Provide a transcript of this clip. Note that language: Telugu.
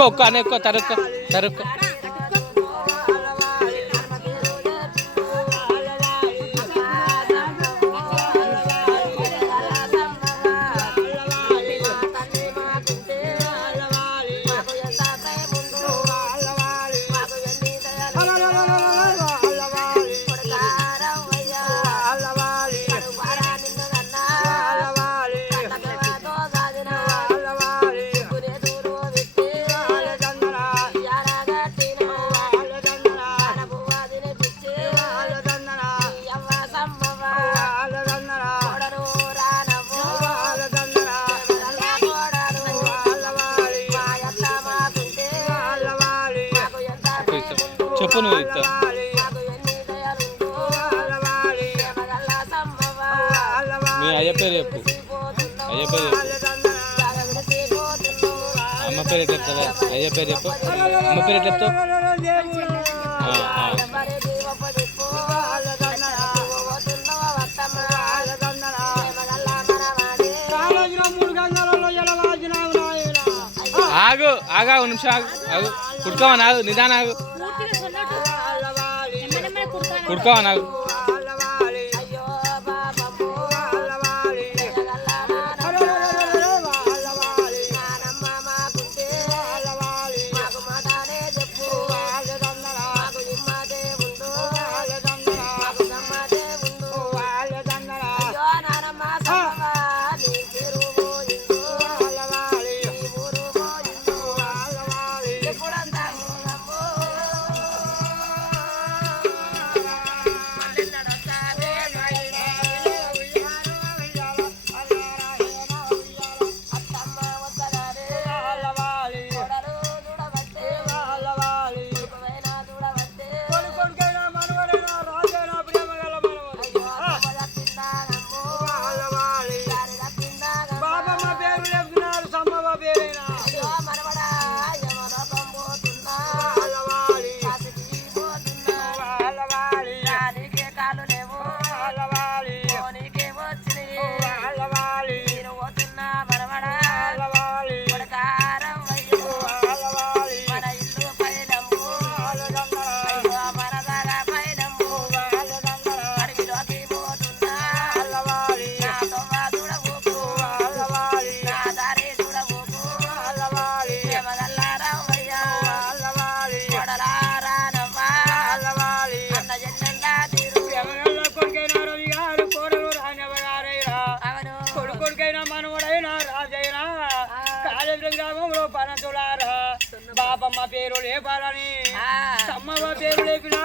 ఉక్కో ఉక్కో అనే ఉక్కో తరుక్కో తరుక్కో చెప్పు నువ్వు ఇస్తా మీ అయ్య పేరు చెప్పు అయ్య పేరు చెప్పు అమ్మ పేరు ఎట్లా చెప్తావా అయ్య పేరు చెప్పు అమ్మ పేరు ఎట్లా చెప్తావు ఆగు ఆగా ఒక నిమిషం ఆగు ఆగు కుడుకోవని ఆగు నిదానం ఆగు కుడుకోవని ఆగు బాబమ్మ పేరు లేపాలని సమ్మవ పేరు లేపినా